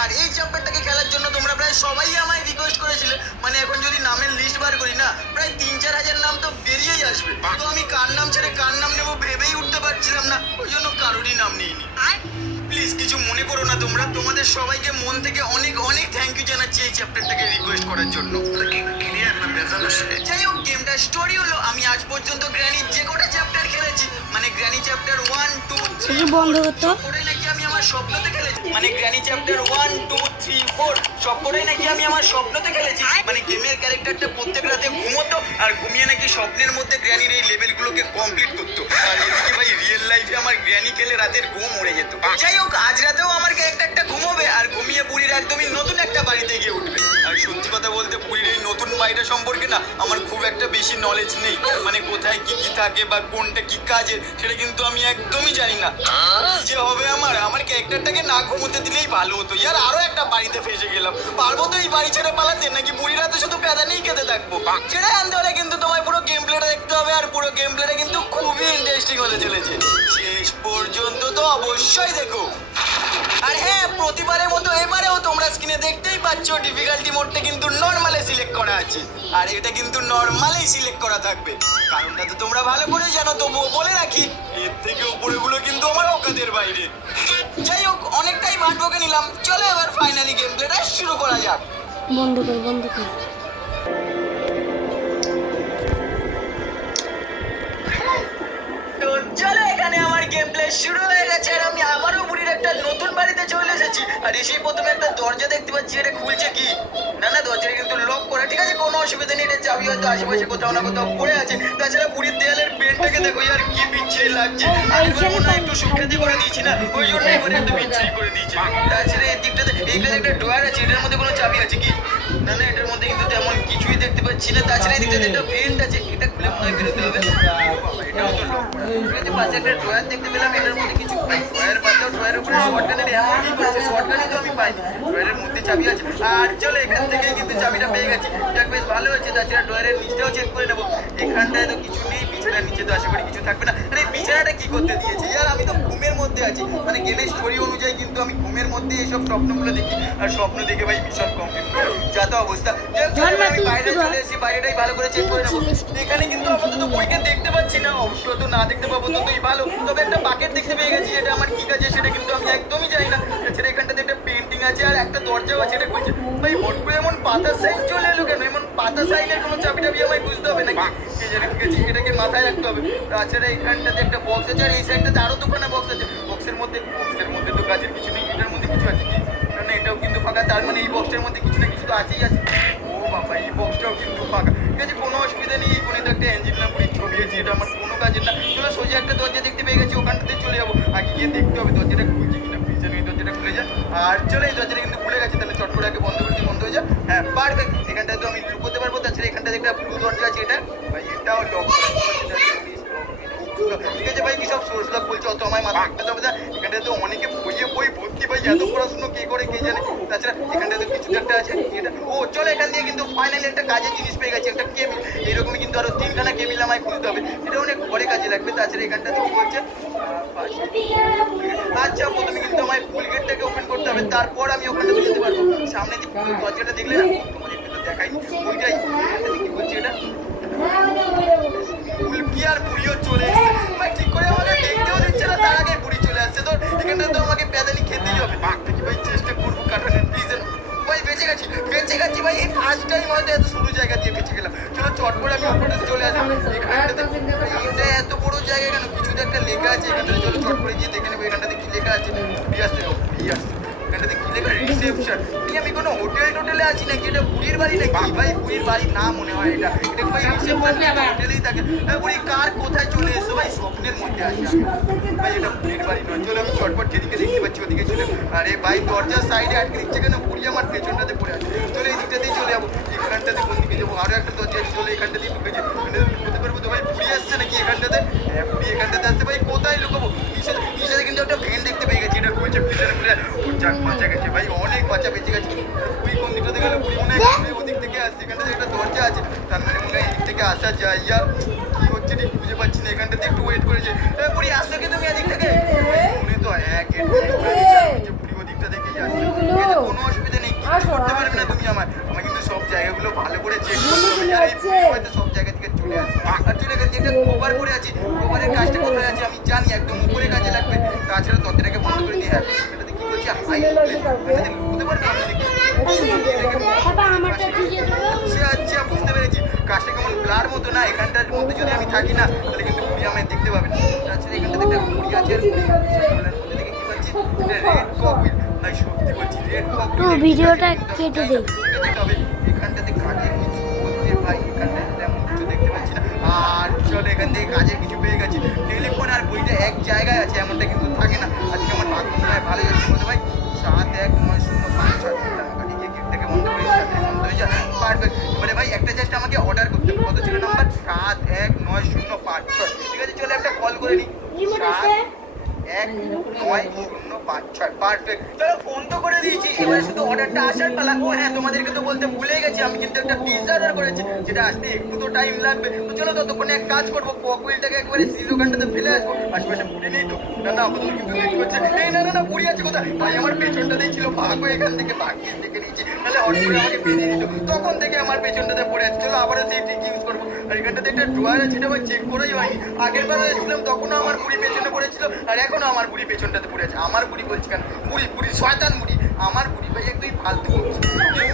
আর এই চ্যাপ্টারটাকে খেলার জন্য তোমরা প্রায় সবাই আমায় রিকোয়েস্ট করেছিলে। মানে এখন যদি নামের লিস্ট বার করি না, প্রায় 3-4 হাজার নাম তো বেরিয়েই আসবে। তো আমি কার নাম ছেড়ে কার নাম নেবো ভেবেই উঠতে পারছিলাম না, ওই জন্য কারোরই নাম নিইনি। প্লিজ কিছু মনে করো না তোমরা, তোমাদের সবাইকে মন থেকে অনেক অনেক থ্যাংক ইউ জানাচ্ছি এই চ্যাপ্টারটাকে রিকোয়েস্ট করার জন্য। যাই হোক, গেমটার স্টোরি হলো আমি আজ পর্যন্ত গ্র্যানির যে কটা চ্যাপ্টার খেলেছি, মানে গ্র্যানি চ্যাপ্টার 1, 2, 3 বন্ধ করতো সবকটাই নাকি আমি আমার স্বপ্নতে খেলেছি। মানে গ্র্যানি চ্যাপ্টার 1, 2, 3, 4 সবকটাই নাকি আমি আমার স্বপ্নতে খেলেছি। মানে গেমের ক্যারেক্টারটা প্রত্যেক রাতে ঘুমোতো আর ঘুমিয়ে নাকি স্বপ্নের মধ্যে গ্র্যানির এই লেভেলগুলোকে কমপ্লিট করতো। আর এদিকে ভাই রিয়েল লাইফে আমার গ্র্যানি খেলে রাতের ঘুম উড়ে যেত। যাই হোক, আজ রাতেও আমার ক্যারেক্টারটা ঘুমোবে আর ঘুমিয়ে পুরীর একদমই নতুন একটা বাড়িতে গিয়ে উঠবে। আর সত্যি কথা বলতে পুরীর এই নতুন বাড়িটা সম্পর্কে না আমার খুব একটা বেশি নলেজ নেই। মানে কোথায় কি কি থাকে বা কোনটা কি কাজের সেটা কিন্তু আমি একদমই জানি না। কি যে হবে আমার ক্যারেক্টারটাকে না ঘুমোতে দিলেই ভালো হতো। ইয়ার আরো একটা বাড়িতে ফেসে গেলাম। পারবো তো এই বাড়ি ছেড়ে পালাতে, নাকি বুড়ি রাতে শুধু প্যাদানেই খেতে থাকবো? ছেড়ে আনতে হলে কিন্তু তোমায় পুরো গেম প্লেটা দেখতে হবে, আর পুরো গেম প্লেটা কিন্তু খুবই ইন্টারেস্টিং হতে চলেছে। শেষ পর্যন্ত তো অবশ্যই দেখো। আর হ্যাঁ, প্রতিবারের মতো এবারেও তোমরা স্ক্রিনে দেখতেই পাচ্ছ ডিফিকাল্টি মোডটা কিন্তু নরমালে সিলেক্ট করা আছে। আর এটা কিন্তু নরমালেই সিলেক্ট করা থাকবে, কারণটা তো তোমরা ভালো করে জানো, তবুও বলে রাখি এর থেকে উপরেগুলো কিন্তু আমার অকাতের বাইরে। যাই হোক, অনেকটাই ভাট বকে নিলাম, চলো এবার ফাইনালি গেম প্লেটা শুরু করা যাক। বন্ধ কর তো চলো, এখানে আমার গেম প্লে শুরু হয়ে গেছে আর আমি আবারও বুড়ির একটা নতুন বাড়িতে চলে এসেছি। আর এসেই প্রথমে একটা দরজা দেখতে পাচ্ছি, এটা খুলছে কি? না দরজাটা কিন্তু লক করা। ঠিক আছে, কোনো অসুবিধা নেই, এটা চাবি হয়তো আশেপাশে কোথাও না কোথাও পড়ে আছে। তাছাড়া বুড়ির দেয়ালের পেনটাকে দেখো আর কি বিচ্ছিরি লাগছে। আগের মনে হয় একটু সুখ্যাতি করে দিয়েছি না, ওই জন্য এবারে একটু বিচ্ছিরি করে দিয়েছি। তাছাড়া এই দিকটাতে এইখানে একটা ড্রয়ার আছে, এটার মধ্যে কোনো চাবি আছে কি? না এটার মধ্যে কিন্তু তেমন কিছুই দেখতে পাচ্ছি না। তাছাড়া এই দিকটাতে একটা ভেন্ট আছে, এটা খুলে মনে হয় বেরোতে হবে। এটাও তো লক করা। ঠিক আছে, পাশে একটা ড্রয়ার দেখতে পেলাম, এটার মধ্যে কিছু ড্রয়ার বাদ, ড্রয়ারের উপরে শর্টগানের এমন কি করেছে, শর্টগানই তো আমি পাইনি, ড্রয়ারের মধ্যে চাবি আছে। আর চলো, এখান থেকে কিন্তু চাবিটা পেয়ে গেছি, যাক বেশ ভালো হয়েছে। তাছাড়া ড্রয়ারের নিচটাও চেক করে নেবো, এখানটায় তো কিছু নেই, বিছানার নিচে তো আশা করি কিছু থাকবে না। আরে বিছানাটা কি করতে দিয়েছে ইয়ার, আমি তো ঘুমের মধ্যে আছি। মানে গেমের স্টোরি অনুযায়ী কিন্তু আমি ঘুমের মধ্যে এইসব স্বপ্নগুলো দেখি, আর স্বপ্ন দেখে ভাই ভীষণ কমপ্লিট যা তো অবস্থা। আমি বাইরে চলে এসেছি, বাইরেটাই ভালো করে চেক করে নেবো। এখানে কিন্তু আপাতত বইকে দেখতে পাচ্ছি না, অবশ্য তো না দেখতে পাবো ততই ভালো। তবে একটা বাকেট দেখতে পেয়ে গেছি, এটা আমার কি কাজে সেটা কিন্তু আমি একদমই জানি না। এছাড়া এখানটাতে একটা পেন্টিং আছে আর একটা দরজাও আছে, এটা খুলছে। ভাই হট করে এমন পাতা সাইন চলে এলো কেন? এমন পাতা সাইনের কোনো চাবি টাবি আমায় বুঝতে হবে নাকি? এই জায়গা ঠিক আছে, এটাকে মাথায় রাখতে হবে। তাছাড়া এখানটাতে একটা বক্স আছে, আর এই সাইডটাতে আরো দুখানা বক্স আছে। বক্সের মধ্যে তো কাজের কিছু নেই, এটার মধ্যে কিছু আছে কি? না এটাও কিন্তু ফাঁকা, তার মানে এই বক্সের মধ্যে কিছু না কিছু তো আছেই আছে। ও বাবা, এই বক্সটাও কিন্তু ফাঁকা। ঠিক আছে, কোনো অসুবিধা নেই। এই কোণে তো একটা ইঞ্জিন নাম্বারের ছবি আছে, এটা আমার কোনো কাজের না। চলো, সোজা একটা দরজা দেখতে পেয়ে গেছি, ওখানটাতে চলে যাবো। আগে গিয়ে দেখতে হবে দরজাটা খুলছে কিনা। প্লিজ এই দরজাটা খুলে যা। আর চলো, এই দরজাটা কিন্তু খুলে গেছে, তাহলে চট করে আগে বন্ধ করে দিয়ে বন্ধ হয়ে যা। হ্যাঁ পারফেক্ট, এখানটায় তো আমি লুকোতে পারবো। তাছাড়া এখানটাতে একটা ব্লু দরজা আছে, এটা ভাই এটাও লক ঠিক আছে। ভাই কি সব সোর্স লক বলছে, অত আমায় মাথা রাখতে হবে না। এখানটায় তো অনেকে বই ভর্তি, ভাই এত পড়াশুনো কে করে কে জানে। তাছাড়া এখানটায় তো কিছু একটা আছে, এটা ও চলো, এখান দিয়ে কিন্তু ফাইনালি একটা কাজের জিনিস পেয়ে গেছে, একটা কেবিল। এইরকমই কিন্তু আরো 3খানা কেবিল আমায় খুঁজতে হবে, এটা অনেক ঘরে কাজে লাগবে। তাছাড়া এখানটাতে কি বলছে, আচ্ছা প্রথমে কিন্তু আমায় ফুল গেটটাকে ওপেন করতে হবে, তারপর আমি ওখানে যেতে পারবো। সামনে যে দরজাটা দেখলে না, তোমাদের কিন্তু দেখাইনি, ওইটাই। কি বলছে এটা, কি আর বুড়িও চলে এসেছে। ভাই ঠিক করে আমাকে দেখতেও দিচ্ছে না, তার আগে বুড়ি চলে আসছে। তো এখানটা তো আমাকে প্যাদানি খেতেই হবে। দেখি ভাই, চেষ্টা করবো কাটানোর। প্লিজ ভাই, বেঁচে গেছি ভাই। এই ফার্স্ট টাইম হয়তো এত সরু জায়গা দিয়ে বেঁচে গেলাম। চলো চট করে আমি ওপরে চলে আসবো। এখানটাতে এটা এত বড় জায়গা কেন? কিছু তো একটা লেখা আছে এখানটাতে, চলো চট করে গিয়ে দেখে নেবো এখানটাতে কি লেখা আছে। বুড়ি আসছে, এখানটাতে কি লেখা, রিসেপশন। আমি কোনো হোটেলে আছি নাকি? এটা বুড়ির বাড়ি নাকি? ভাই বুড়ির বাড়ি না মনে হয়, এটা ভাই রিসেপশন, হোটেলেই থাকে। বুড়ি কার কোথায় চলে এসো ভাই, স্বপ্নের মধ্যে আছি ভাই, এটা বুড়ির বাড়ি নয়। চলো আমি চটপট যেদিকে দেখতে পাচ্ছি ওদিকে চলে। আরে ভাই, দরজার সাইডে আটকে দিচ্ছে কেন? বুড়ি আমার পেছনটাতে পড়ে আছে। চলো এই দিকটাতেই চলে যাবো। এখানটাতে কোন দিকে যাবো? আরো একটা দরজা আছে, চলো এখানটাতেই ঢুকেছে। ঢুকতে পারবো তো ভাই? বুড়ি আসছে নাকি এখানটাতে? হ্যাঁ, বুড়ি এখানটাতে আসছে। ভাই কোথায় লুকাবো? নিচে কিন্তু একটা ভ্যান দেখতে পেয়ে গেছি, এটা খুলছে পিছনে খুলে। যাক বাঁচা গেছে ভাই, অনেক বাচ্চা বেঁচে গেছে। বুড়ি কোন দিকটাতে গেল? বুড়ি মনে হয় ওদিক থেকে আসছে, এখানটাতে একটা দরজা আছে, তার মানে মনে হয় এদিক থেকে আসা যায়। কি হচ্ছে ঠিক বুঝে পাচ্ছি না। এখানটাতে একটু ওয়েট করেছে। বুড়ি আসছো কি তুমি এদিক থেকে? মনে তো এক বুড়ি ওদিকটা থেকেই আসছে। কোনো চলে এখান থেকে একটা গোবার পড়ে আছি, গোবারের কাজটা কোথায় আছে আমি জানি, একদম উপরে কাজে লাগবে। তাছাড়া দরজাটাকে বন্ধ করে দিই। হ্যাঁ এটাতে কি করছি, হাই এটাতে লুকোতে পারবো আমি দেখি। আচ্ছা আচ্ছা বুঝতে পেরেছি, কাজটা কেমন ব্লার মতো না, এখানটার মধ্যে যদি আমি থাকি না তাহলে কিন্তু বুড়ি আমায় দেখতে পাবে না। তাছাড়া এখানটাতে একটা বুড়ি আছে, আর বুড়ির মধ্যে দেখে কি পাচ্ছি, রেড ককউইল। ভাই সত্যি বলছি রেড তো ককউইল। ভিডিওটা কেটে দেই। তবে এখানটাতে কাজের কিছু বলতে ভাই, এখানটাতে তেমন কিছু দেখতে পাচ্ছি না। আর চলো এখান থেকে কাজের কিছু পেয়ে গেছি, টেলিফোন আর বইটা এক জায়গায় আছে এমনটা কিন্তু থাকে না। আজকে আমার ভাগ্য মনে হয় ভালো যাচ্ছে বলতে ভাই। 71905 টাকা দিয়ে গেটটাকে বন্ধ করে বন্ধ হয়ে যায়। পারফেক্ট। এবারে ভাই একটা জাস্ট আমাকে অর্ডার করতে হবে, কত ছিল নাম্বার, 71905। ঠিক আছে চলো একটা কল করে নিই। 71905। পারফেক্ট, চলো ফোন তো করে দিয়েছি, এবার শুধু অর্ডারটা আসার পালা। ও হ্যাঁ তোমাদেরকে তো বলতে ভুলে গেছি, আমি কিন্তু একটা পিৎজা অর্ডার করেছি, যেটা আসতে একটু তো টাইম লাগবে। তো চলো ততক্ষণে এক কাজ করবো, ককউইলটাকে একবারে দোকানটাতে ফেলে আসবো। আশেপাশে বুড়ি নেই তো? না না আপাতত কিন্তু দেখতে পাচ্ছি, এই না না না বুড়ি আছে কোথায়? ভাই আমার পেছনটাতেই ছিল, ভাগো এখান থেকে, ভাগিয়ে দেখে নিয়েছি, তাহলে হট করে আমাকে বেরিয়ে দিত। তখন থেকে আমার পেছনটাতে পড়ে আছে। চলো আবারও সেই ট্রিক ইউজ করবো। আর এখানটাতে একটা ড্রয়ার আছে, এটা ভাই চেক করেই হয়নি। আগের বার এসেছিলাম তখনও আমার বুড়ি পেছনে পড়েছিল, আর এখনো আমার বুড়ি পেছনটাতে পড়ে আছে। আমার বুড়ি বলছি কেন, বুড়ি বুড়ি শয়তান বুড়ি, আমার বুড়ি ভাই একদমই ফালতু বলছি।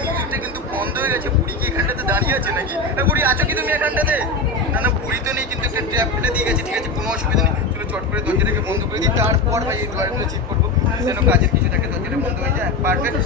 মিউজিকটা কিন্তু বন্ধ হয়ে গেছে, বুড়ি কি এখানটাতে দাঁড়িয়ে আছে নাকি? বুড়ি আছো কি তুমি এখানটাতে? না না বুড়ি তো নেই, কিন্তু একটা ট্র্যাপ ফেলে দিয়ে গেছে। ঠিক আছে কোনো অসুবিধা নেই, চলো চট করে দরজাটাকে বন্ধ করে দিই। তারপর ভাই এই ড্রয়ারগুলো চেক করবো যেন কাজের কিছু থাকে, দরজাটা বন্ধ হয়ে যায়। পারফেক্ট।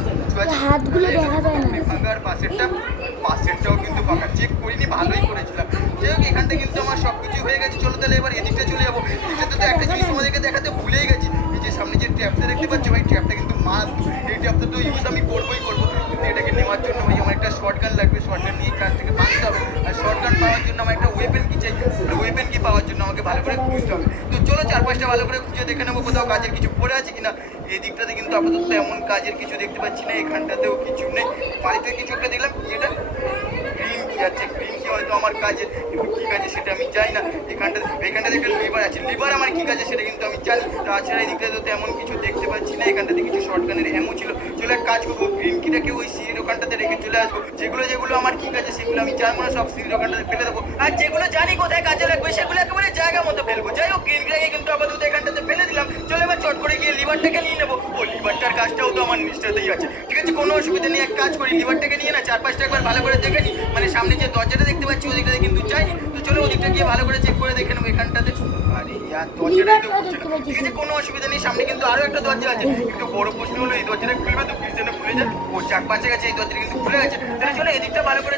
হাতগুলো দেখা যায় না। ফাঁকা, আর পাশেরটাও কিন্তু ফাঁকা, চেক করিনি, ভালোই করেছিলাম। যাই হোক এখানটা কিন্তু আমার সব কিছু হয়ে গেছে। চলো তাহলে এবার এদিকটা চলে যাবো। এদিকটাতে তো একটা জিনিস তোমাদেরকে দেখাতে ভুলেই গেছি, এই যে সামনে যে ট্র্যাপটা দেখতে পাচ্ছ ভাই, ট্র্যাপটা কিন্তু মাস্ট। এই ট্র্যাপটা তো ইউজ আমি করবোই করবো, কিন্তু এটাকে নেওয়ার জন্য ভাই আমার একটা শর্ট গান লাগবে। শর্ট গান নিয়ে কাজ থেকে বাঁচতে হবে, আর শর্ট গান পাওয়ার জন্য আমার একটা ওয়েপেন কি চাই, ওয়েপেন কি পাওয়ার জন্য আমাকে ভালো করে খুঁজতে হবে। তো চলো চারপাশটা ভালো করে খুঁজে দেখে নেবো কোথাও কাজের কিছু পড়ে আছে কিনা। এই দিকটাতে কিন্তু আপাতত এমন কাজের কিছু দেখতে পাচ্ছি না, এখানটাতেও কিছু নেই। বাড়িতে কিছু একটা দেখলাম, কি এটা, গ্রিন কি আছে, গ্রিন কি হয়তো আমার কাজে, কিন্তু কি কাজে সেটা আমি জানি না। এখানটাতে একটা লিভার আছে, লিভার আমার কি কাজে সেটা কিন্তু আমি জানি। তাছাড়া এই দিকটাতে তো তেমন কিছু দেখতে পাচ্ছি না। এখানটাতে কিছু শর্ট গানের এমও ছিল। চলো এক কাজ করবো, গ্রিন কিটাকে ওই সিঁড়ির ওখানটাতে রেখে চলে আসবো। যেগুলো যেগুলো আমার কি কাজে সেগুলো আমি জানবো না, সব সিঁড়ির ওখানটাতে ফেলে দেবো। আর যেগুলো জানি কোথায় কাজে লাগবে সেগুলো একেবারে জায়গা মতো ফেলবো। যাই হোক গ্রিন কিটাকে কিন্তু আপাতত এখানটাতে ফেলে দিলাম। চলো এবার চট করে গিয়ে লিভারটাকে নিয়ে নেবো। ও লিভারটার কাজটাও তো আমার নিশ্চয়ই আছে। ঠিক আছে কোনো অসুবিধা নেই, এক কাজ করি, লিভারটাকে নিয়ে না চারপাশটা একবার ভালো করে দেখে নিই। মানে সামনে যে দরজাটা দেখতে পাচ্ছি ওদিকটাতে কিন্তু যাইনি। তো চলো ওদিকটা গিয়ে ভালো করে চেক করে দেখে নেবো এখানটাতে। আরে ইয়ার দরজাটা তো খুলছে না। ঠিক আছে কোনো অসুবিধা নেই, সামনে কিন্তু আরো একটা দরজা আছে। কিন্তু বড় প্রশ্ন হলো এই দরজাটা খুলবে তো, প্লিজ যেন খুলে যায়। ও চারপাশে গেছে, এই দরজাটা কিন্তু খুলে গেছে। তাহলে চলো এদিকটা ভালো করে